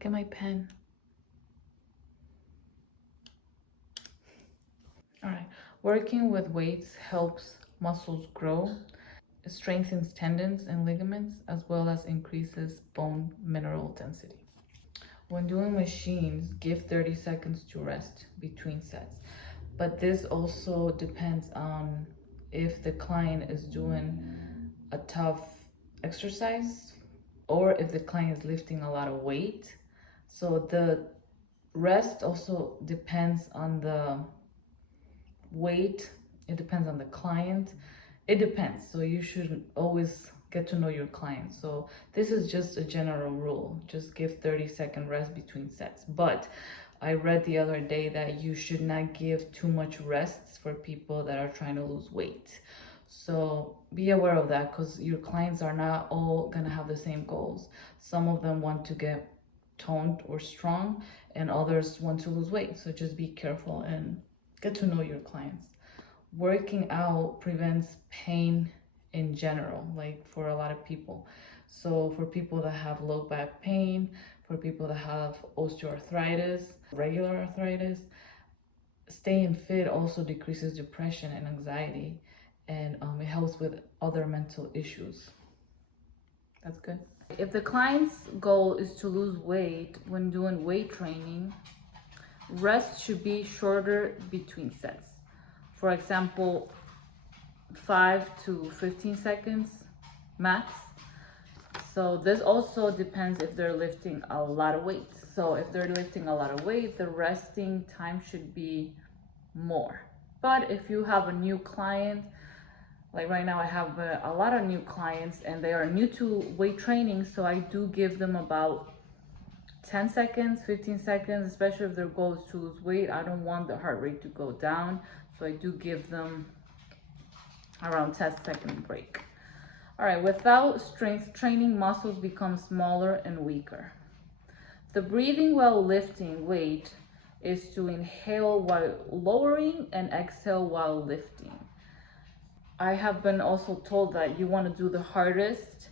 Get my pen. All right. Working with weights helps muscles grow, strengthens tendons and ligaments, as well as increases bone mineral density. When doing machines, give 30 seconds to rest between sets. But this also depends on if the client is doing a tough exercise or if the client is lifting a lot of weight. So the rest also depends on the weight, it depends on the client, it depends. So you should always get to know your client. So this is just a general rule, just give 30-second rest between sets. But I read the other day that you should not give too much rests for people that are trying to lose weight. So be aware of that, because your clients are not all gonna have the same goals. Some of them want to get toned or strong and others want to lose weight. So just be careful and get to know your clients. Working out prevents pain in general, like for a lot of people. So for people that have low back pain, for people that have osteoarthritis, regular arthritis, staying fit also decreases depression and anxiety, and it helps with other mental issues. That's good. If the client's goal is to lose weight when doing weight training, rest should be shorter between sets. For example, 5 to 15 seconds max. So this also depends if they're lifting a lot of weight. So if they're lifting a lot of weight, the resting time should be more. But if you have a new client, like right now I have a lot of new clients and they are new to weight training, so I do give them about 10 seconds, 15 seconds, especially if their goal is to lose weight. I don't want the heart rate to go down, so I do give them around 10-second break. All right, without strength training, muscles become smaller and weaker. The breathing while lifting weight is to inhale while lowering and exhale while lifting. I have been also told that you want to do the hardest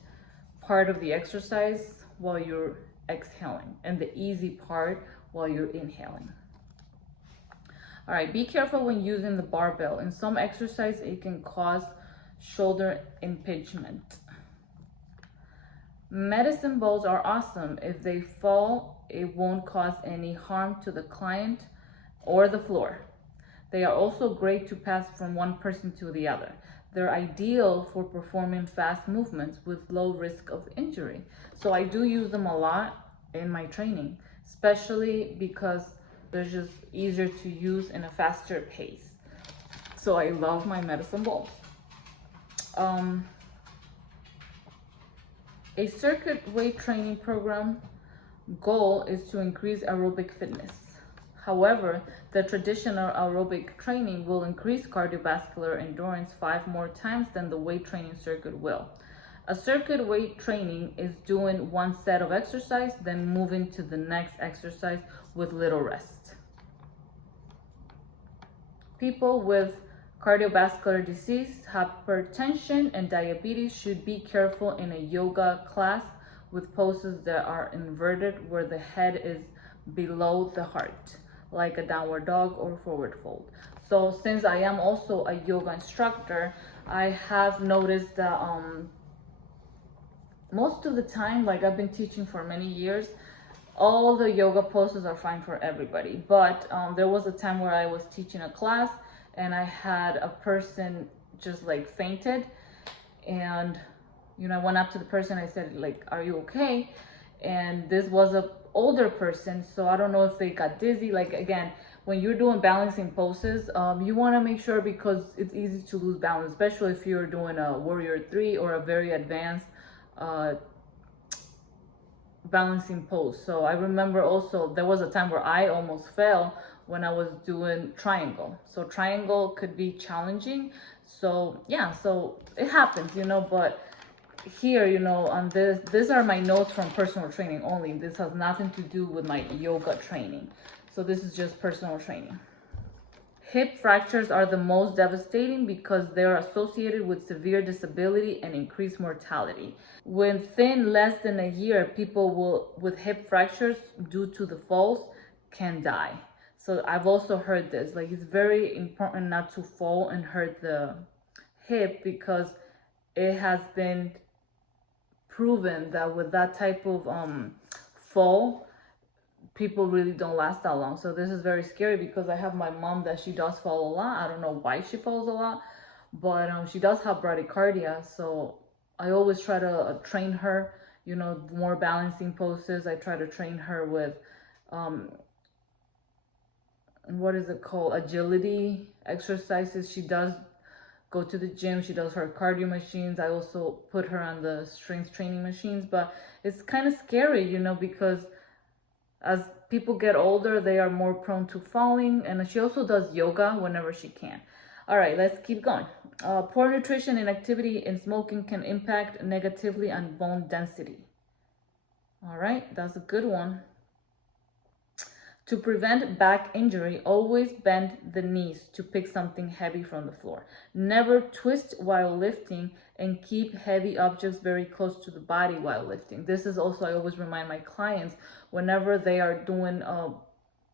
part of the exercise while you're exhaling and the easy part while you're inhaling. All right, be careful when using the barbell. In some exercise, it can cause shoulder impingement. Medicine balls are awesome. If they fall, it won't cause any harm to the client or the floor. They are also great to pass from one person to the other. They're ideal for performing fast movements with low risk of injury. So I do use them a lot in my training, especially because they're just easier to use in a faster pace. So I love my medicine balls. A circuit weight training program goal is to increase aerobic fitness. However, the traditional aerobic training will increase cardiovascular endurance 5 more times than the weight training circuit will. A circuit weight training is doing one set of exercise, then moving to the next exercise with little rest. People with cardiovascular disease, hypertension, and diabetes should be careful in a yoga class with poses that are inverted where the head is below the heart, like a downward dog or forward fold. So since I am also a yoga instructor, I have noticed that most of the time, like I've been teaching for many years, all the yoga poses are fine for everybody. But there was a time where I was teaching a class and I had a person just like fainted, and I went up to the person, I said like, are you okay? And this was a older person, so I don't know if they got dizzy. Like again, when you're doing balancing poses, you want to make sure, because it's easy to lose balance, especially if you're doing a warrior 3 or a very advanced balancing pose. So I remember also there was a time where I almost fell when I was doing triangle. So triangle could be challenging. So yeah, so it happens, but here, on these are my notes from personal training only. This has nothing to do with my yoga training. So this is just personal training. Hip fractures are the most devastating because they're associated with severe disability and increased mortality. Within less than a year, people with hip fractures due to the falls can die. So I've also heard this, like it's very important not to fall and hurt the hip, because it has been proven that with that type of fall, people really don't last that long. So this is very scary, because I have my mom that she does fall a lot. I don't know why she falls a lot, but she does have bradycardia. So I always try to train her, you know, more balancing poses. I try to train her with what is it called, agility exercises. She does go to the gym, she does her cardio machines. I also put her on the strength training machines. But it's kind of scary, you know, because as people get older, they are more prone to falling. And she also does yoga whenever she can. All right, let's keep going. Poor nutrition, inactivity, and smoking can impact negatively on bone density. All right, that's a good one. To prevent back injury, always bend the knees to pick something heavy from the floor. Never twist while lifting, and keep heavy objects very close to the body while lifting. This is also, I always remind my clients whenever they are doing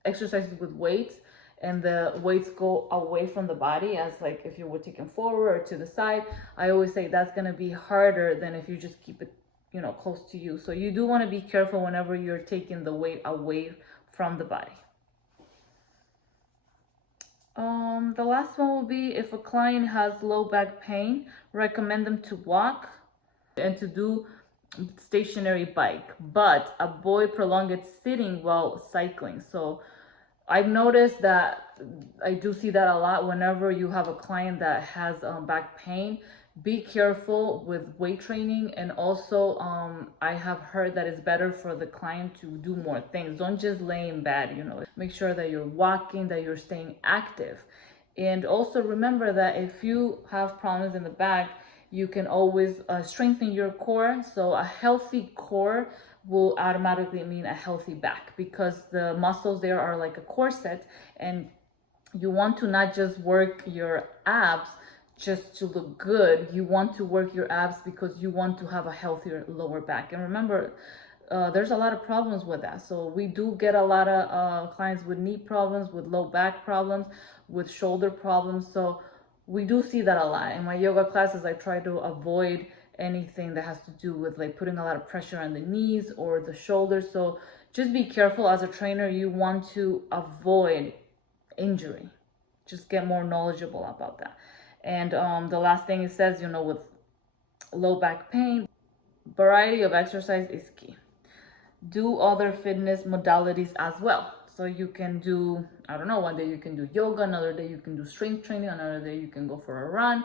exercises with weights and the weights go away from the body, as like if you were taken forward or to the side, I always say that's going to be harder than if you just keep it, you know, close to you. So you do want to be careful whenever you're taking the weight away from the body. The last one will be, if a client has low back pain, recommend them to walk and to do stationary bike, but avoid prolonged sitting while cycling. So I've noticed that I do see that a lot whenever you have a client that has back pain. Be careful with weight training. And also I have heard that it's better for the client to do more things. Don't just lay in bed, you know, make sure that you're walking, that you're staying active. And also remember that if you have problems in the back, you can always strengthen your core. So a healthy core will automatically mean a healthy back, because the muscles there are like a corset, and you want to not just work your abs just to look good. You want to work your abs because you want to have a healthier lower back. And remember, there's a lot of problems with that. So we do get a lot of clients with knee problems, with low back problems, with shoulder problems. So we do see that a lot. In my yoga classes, I try to avoid anything that has to do with like putting a lot of pressure on the knees or the shoulders. So just be careful as a trainer. You want to avoid injury. Just get more knowledgeable about that. And the last thing it says, you know, with low back pain, variety of exercise is key. Do other fitness modalities as well. So you can do, I don't know, one day you can do yoga, another day you can do strength training, another day you can go for a run.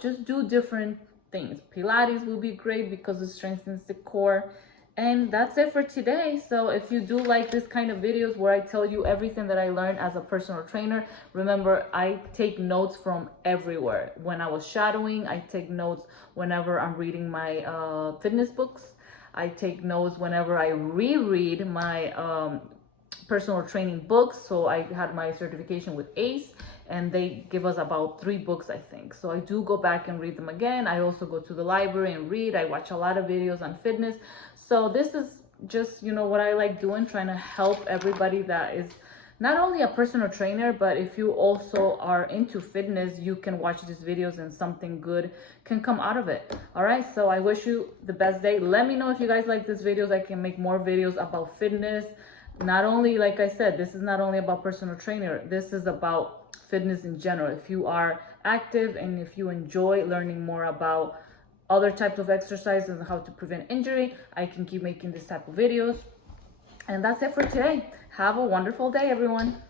Just do different things. Pilates will be great because it strengthens the core. And that's it for today. So if you do like this kind of videos where I tell you everything that I learned as a personal trainer, remember, I take notes from everywhere. When I was shadowing, I take notes whenever I'm reading my fitness books. I take notes whenever I reread my personal training books. So I had my certification with ACE, and they give us about 3 books, I think. So I do go back and read them again. I also go to the library and read. I watch a lot of videos on fitness. So this is just, you know, what I like doing, trying to help everybody that is not only a personal trainer, but if you also are into fitness, you can watch these videos and something good can come out of it. All right, so I wish you the best day. Let me know if you guys like these videos. I can make more videos about fitness. Not only, like I said, this is not only about personal trainer, this is about fitness in general. If you are active and if you enjoy learning more about other types of exercises and how to prevent injury, I can keep making this type of videos. And that's it for today. Have a wonderful day, everyone.